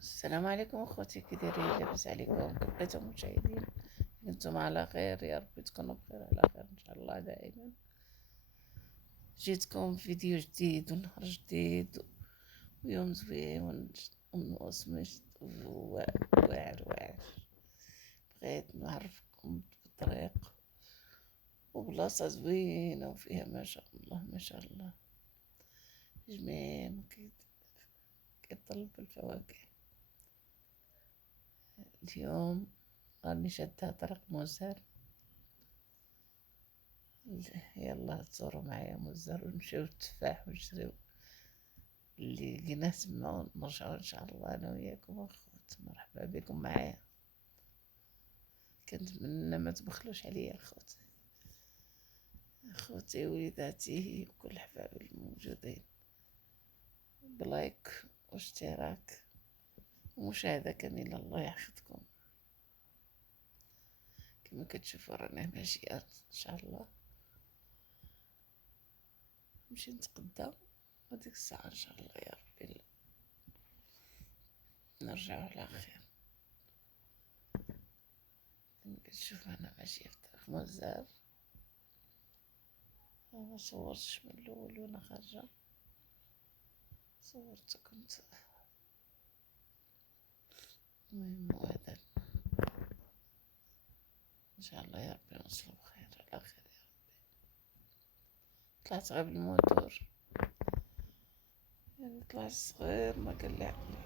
السلام عليكم اخوتي، كي دايرين؟ لاباس عليكم؟ كيف بقيتم مشاهدين؟ كنتم على خير؟ يا رب تكونوا بخير على خير ان شاء الله دائما. جيتكم فيديو جديد ونهار جديد ويوم زوين ونوصمش واعر. بغيت نعرفكم بالطريق وبلاصة زوينة وفيها ما شاء الله ما شاء الله جميل كيطلب الفواكه. اليوم راني شادة طريق موزار، يلا تزوروا معايا موزار ونمشيو التفاح ونشريو اللي لقيناه تما ونرجعو ان شاء الله انا وياكم اخوت. مرحبا بكم معايا، كنتمنى ما تبخلوش عليا اخوتي وليداتي وكل احبابي الموجودين، بلايك واشتراك ومشاهدة كاملة. الله يحفظكم. كما كتشوفوا رانا ماشيات ان شاء الله، نمشي نتقدى وديك الساعة ان شاء الله يا ربي نرجعو على خير. كما كتشوفوا انا ماشية في طريق موزار، ما صورتش من الاول وانا خارجة، صورت كنت المهم هذا ان شاء الله يا ربي نوصلوا بخير على خير يا ربي. طلعت غير بالموتور، يعني طلعت صغير ما كان لي عقلي.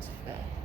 تفاح